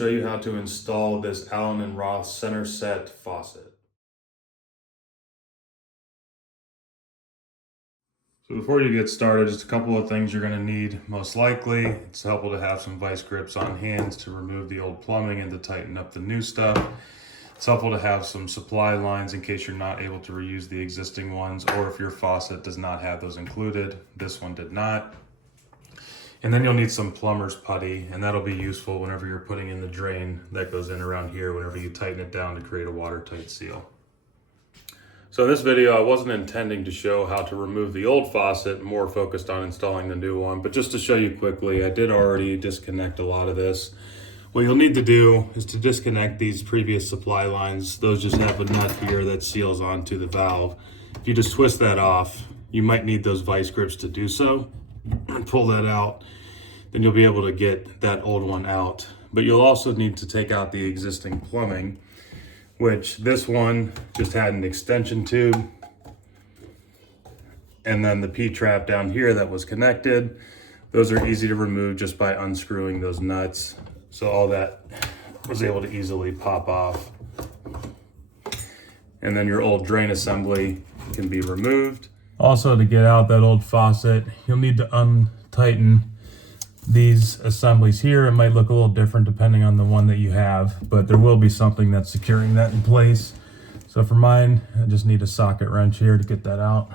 show you how to install this Allen & Roth center set faucet. So before you get started, just a couple of things you're going to need. Most likely, it's helpful to have some vice grips on hands to remove the old plumbing and to tighten up the new stuff. It's helpful to have some supply lines in case you're not able to reuse the existing ones, or if your faucet does not have those included. This one did not. And then you'll need some plumber's putty, and that'll be useful whenever you're putting in the drain that goes in around here whenever you tighten it down to create a watertight seal. So in this video, I wasn't intending to show how to remove the old faucet, more focused on installing the new one, but just to show you quickly, I did already disconnect a lot of this. What you'll need to do is to disconnect these previous supply lines. Those just have a nut here that seals onto the valve. If you just twist that off, you might need those vice grips to do so, and pull that out. Then you'll be able to get that old one out. But you'll also need to take out the existing plumbing, which this one just had an extension tube, and then the P-trap down here that was connected. Those are easy to remove just by unscrewing those nuts. So all that was able to easily pop off. And then your old drain assembly can be removed. Also, to get out that old faucet, you'll need to untighten these assemblies here. It might look a little different depending on the one that you have, but there will be something that's securing that in place. So for mine, I just need a socket wrench here to get that out.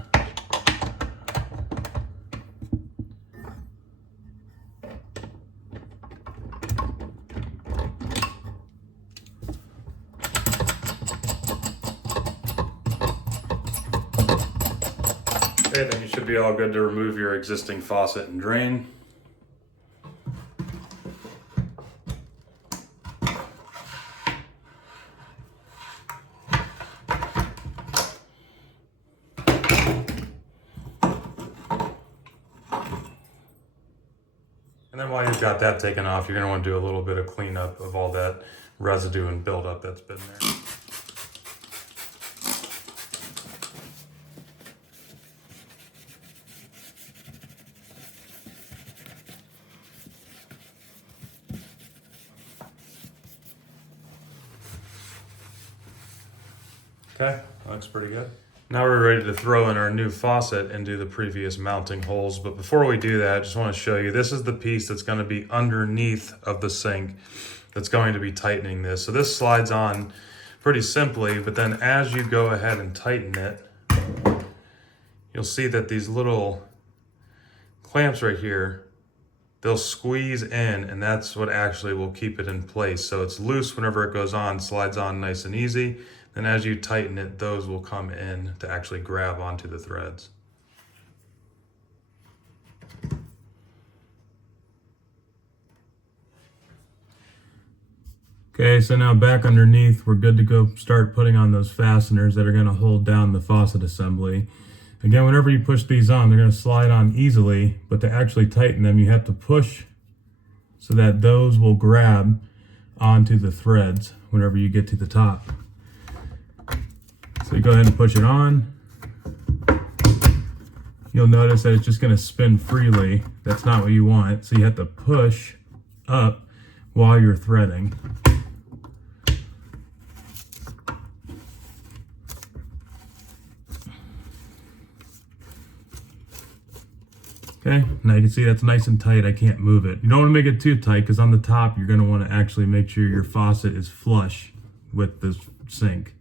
Okay, then you should be all good to remove your existing faucet and drain. And then while you've got that taken off, you're going to want to do a little bit of cleanup of all that residue and buildup that's been there. Okay, looks pretty good. Now we're ready to throw in our new faucet into the previous mounting holes. But before we do that, I just want to show you, this is the piece that's going to be underneath of the sink that's going to be tightening this. So this slides on pretty simply, but then as you go ahead and tighten it, you'll see that these little clamps right here, they'll squeeze in, and that's what actually will keep it in place. So it's loose whenever it goes on, slides on nice and easy. And as you tighten it, those will come in to actually grab onto the threads. Okay, so now back underneath, we're good to go start putting on those fasteners that are going to hold down the faucet assembly. Again, whenever you push these on, they're going to slide on easily, but to actually tighten them, you have to push so that those will grab onto the threads whenever you get to the top. So you go ahead and push it on. You'll notice that it's just going to spin freely. That's not what you want. So you have to push up while you're threading. Okay, now you can see that's nice and tight. I can't move it. You don't want to make it too tight, because on the top you're going to want to actually make sure your faucet is flush with the sink.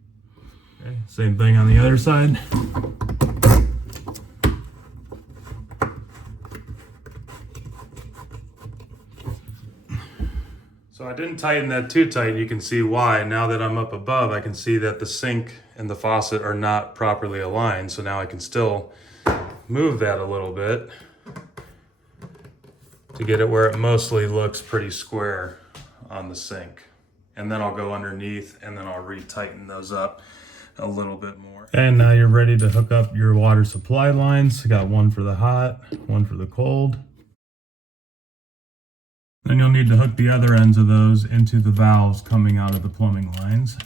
Okay, same thing on the other side. So I didn't tighten that too tight. You can see why. Now that I'm up above, I can see that the sink and the faucet are not properly aligned. So now I can still move that a little bit to get it where it mostly looks pretty square on the sink. And then I'll go underneath and then I'll re-tighten those up a little bit more. And now you're ready to hook up your water supply lines. You got one for the hot, one for the cold. Then you'll need to hook the other ends of those into the valves coming out of the plumbing lines.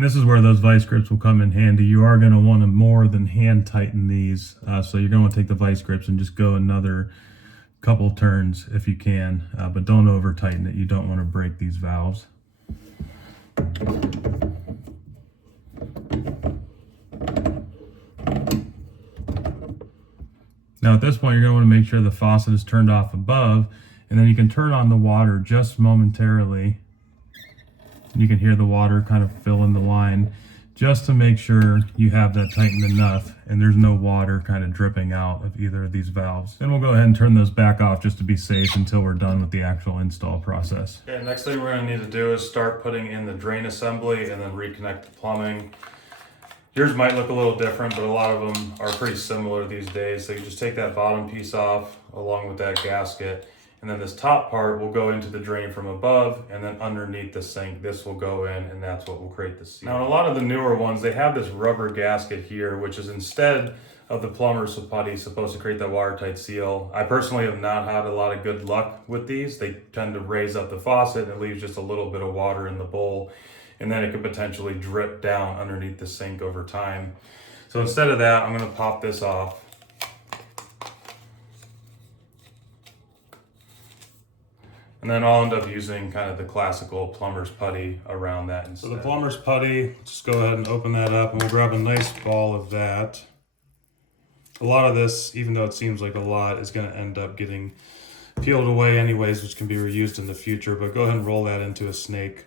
And this is where those vice grips will come in handy. You are going to want to more than hand tighten these. So you're going to want to take the vice grips and just go another couple turns if you can, but don't over tighten it. You don't want to break these valves. Now at this point, you're going to want to make sure the faucet is turned off above, and then you can turn on the water just momentarily. You can hear the water kind of fill in the line just to make sure you have that tightened enough and there's no water kind of dripping out of either of these valves. Then we'll go ahead and turn those back off just to be safe until we're done with the actual install process. Okay, next thing we're going to need to do is start putting in the drain assembly and then reconnect the plumbing. Yours might look a little different, but a lot of them are pretty similar these days. So you just take that bottom piece off along with that gasket, and then this top part will go into the drain from above, and then underneath the sink, this will go in, and that's what will create the seal. Now, in a lot of the newer ones, they have this rubber gasket here, which is instead of the plumber's putty supposed to create that watertight seal. I personally have not had a lot of good luck with these. They tend to raise up the faucet and it leaves just a little bit of water in the bowl, and then it could potentially drip down underneath the sink over time. So instead of that, I'm gonna pop this off. And then I'll end up using kind of the classical plumber's putty around that instead. So the plumber's putty, just go ahead and open that up, and we'll grab a nice ball of that. A lot of this, even though it seems like a lot, is gonna end up getting peeled away anyways, which can be reused in the future, but go ahead and roll that into a snake.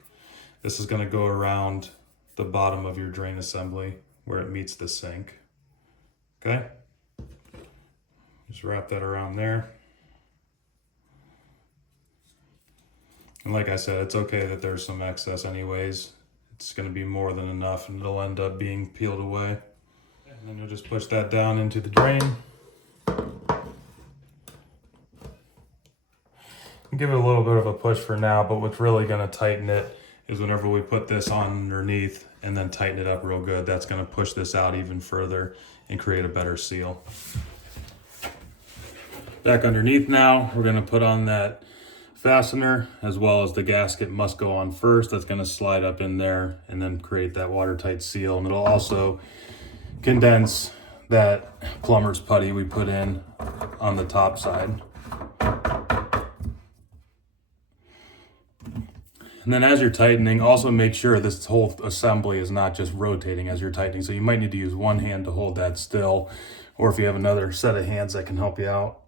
This is gonna go around the bottom of your drain assembly where it meets the sink. Okay? Just wrap that around there. And like I said, it's okay that there's some excess anyways. It's gonna be more than enough and it'll end up being peeled away. And then you'll just push that down into the drain. Give it a little bit of a push for now, but what's really gonna tighten it is whenever we put this on underneath and then tighten it up real good, that's gonna push this out even further and create a better seal. Back underneath now, we're gonna put on that fastener, as well as the gasket must go on first. That's gonna slide up in there and then create that watertight seal, and it'll also condense that plumber's putty we put in on the top side. And then as you're tightening, also make sure this whole assembly is not just rotating as you're tightening. So you might need to use one hand to hold that still, or if you have another set of hands that can help you out.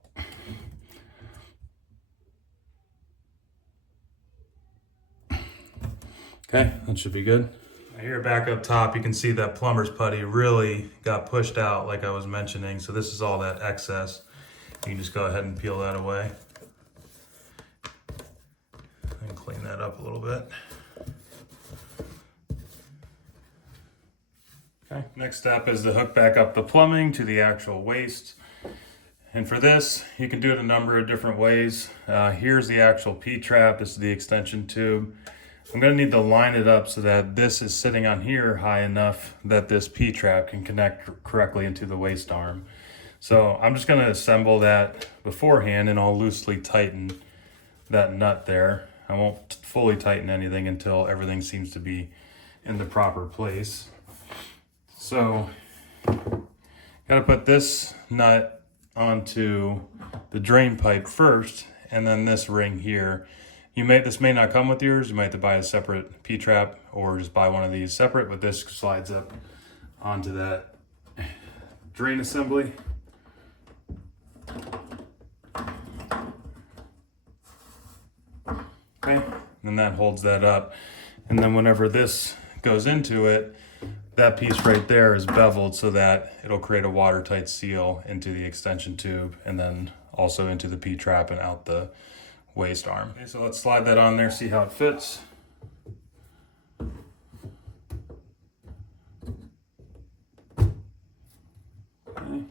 Okay, that should be good. Now here back up top, you can see that plumber's putty really got pushed out like I was mentioning. So this is all that excess. You can just go ahead and peel that away. And clean that up a little bit. Okay, next step is to hook back up the plumbing to the actual waste. And for this, you can do it a number of different ways. Here's the actual P-trap. This is the extension tube. I'm gonna need to line it up so that this is sitting on here high enough that this P-trap can connect correctly into the waste arm. So I'm just gonna assemble that beforehand, and I'll loosely tighten that nut there. I won't fully tighten anything until everything seems to be in the proper place. So, gotta put this nut onto the drain pipe first, and then this ring here. This may not come with yours. You might have to buy a separate P-trap or just buy one of these separate, but this slides up onto that drain assembly. Okay, and that holds that up. And then whenever this goes into it, that piece right there is beveled so that it'll create a watertight seal into the extension tube and then also into the P-trap and out the waste arm. Okay, so let's slide that on there, see how it fits. Okay.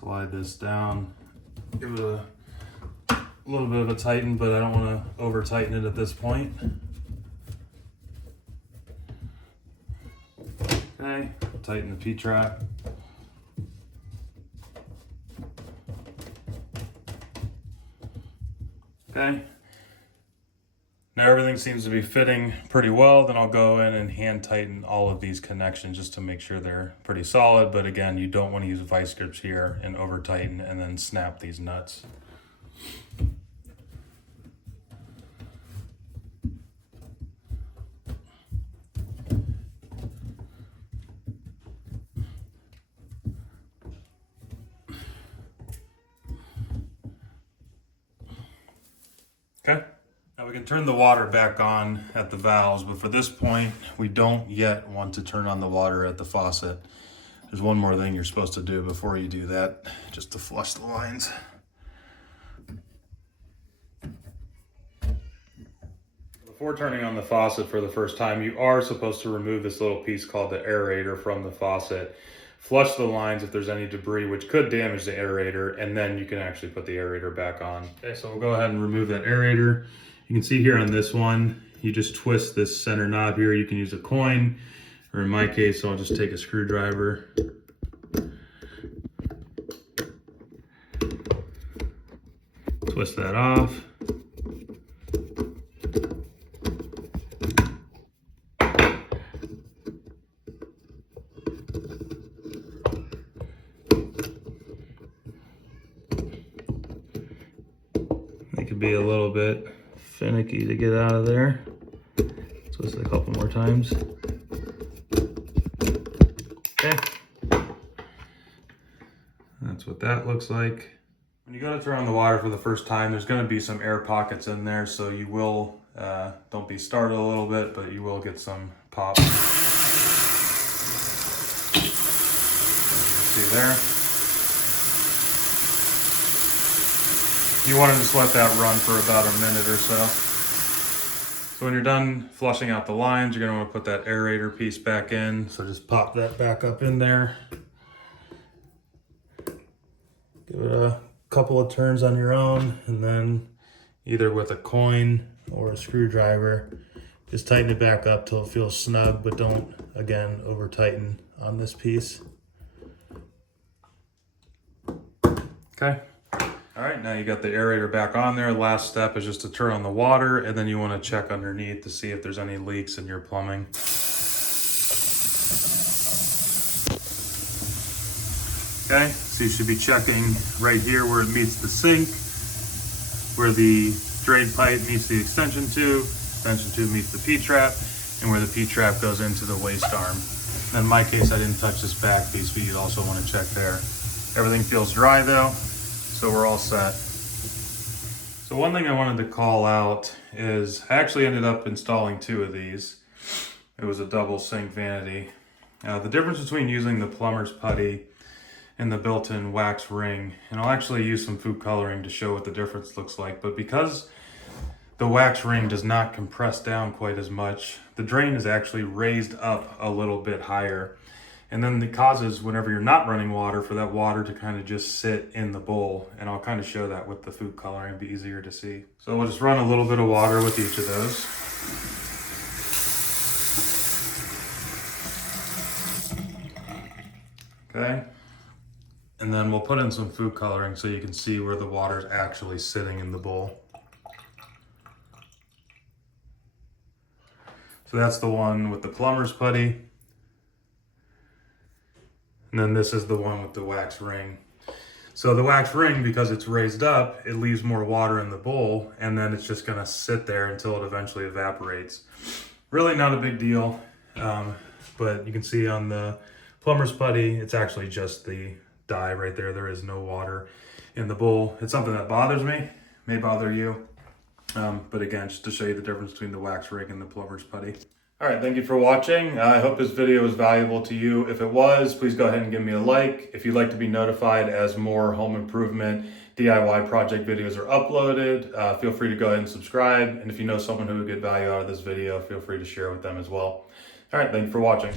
Slide this down, give it a little bit of a tighten, but I don't want to over tighten it at this point. Okay, tighten the P-trap. Okay. Now everything seems to be fitting pretty well. Then I'll go in and hand tighten all of these connections just to make sure they're pretty solid. But again, you don't want to use vice grips here and over tighten and then snap these nuts. Okay. Now we can turn the water back on at the valves, but for this point, we don't yet want to turn on the water at the faucet. There's one more thing you're supposed to do before you do that, just to flush the lines. Before turning on the faucet for the first time, you are supposed to remove this little piece called the aerator from the faucet. Flush the lines if there's any debris, which could damage the aerator, and then you can actually put the aerator back on. Okay, so we'll go ahead and remove that aerator. You can see here on this one, you just twist this center knob here. You can use a coin, or in my case, I'll just take a screwdriver. Twist that off. It could be a little bit finicky to get out of there. Twist it a couple more times. Okay. That's what that looks like. When you go to turn on the water for the first time, there's going to be some air pockets in there, so you will, don't be startled a little bit, but you will get some pop. See there? You want to just let that run for about a minute or so. So when you're done flushing out the lines, you're going to want to put that aerator piece back in. So just pop that back up in there. Give it a couple of turns on your own, and then either with a coin or a screwdriver, just tighten it back up till it feels snug, but don't, again, over tighten on this piece. Okay. All right, now you got the aerator back on there. Last step is just to turn on the water, and then you want to check underneath to see if there's any leaks in your plumbing. Okay, so you should be checking right here where it meets the sink, where the drain pipe meets the extension tube meets the P-trap, and where the P-trap goes into the waste arm. In my case, I didn't touch this back piece, but you'd also want to check there. Everything feels dry though, so we're all set. So one thing I wanted to call out is I actually ended up installing 2 of these. It was a double sink vanity. The difference between using the plumber's putty and the built-in wax ring, and I'll actually use some food coloring to show what the difference looks like, but because the wax ring does not compress down quite as much, the drain is actually raised up a little bit higher. And then it causes, whenever you're not running water, for that water to kind of just sit in the bowl. And I'll kind of show that with the food coloring, it'll be easier to see. So we'll just run a little bit of water with each of those. Okay. And then we'll put in some food coloring so you can see where the water is actually sitting in the bowl. So that's the one with the plumber's putty. And then this is the one with the wax ring. So the wax ring, because it's raised up, it leaves more water in the bowl, and then it's just gonna sit there until it eventually evaporates. Really not a big deal, but you can see on the plumber's putty, it's actually just the dye right there. There is no water in the bowl. It's something that bothers me, may bother you. But again, just to show you the difference between the wax ring and the plumber's putty. All right, thank you for watching. I hope this video was valuable to you. If it was, please go ahead and give me a like. If you'd like to be notified as more home improvement DIY project videos are uploaded, feel free to go ahead and subscribe. And if you know someone who would get value out of this video, feel free to share with them as well. All right, thank you for watching.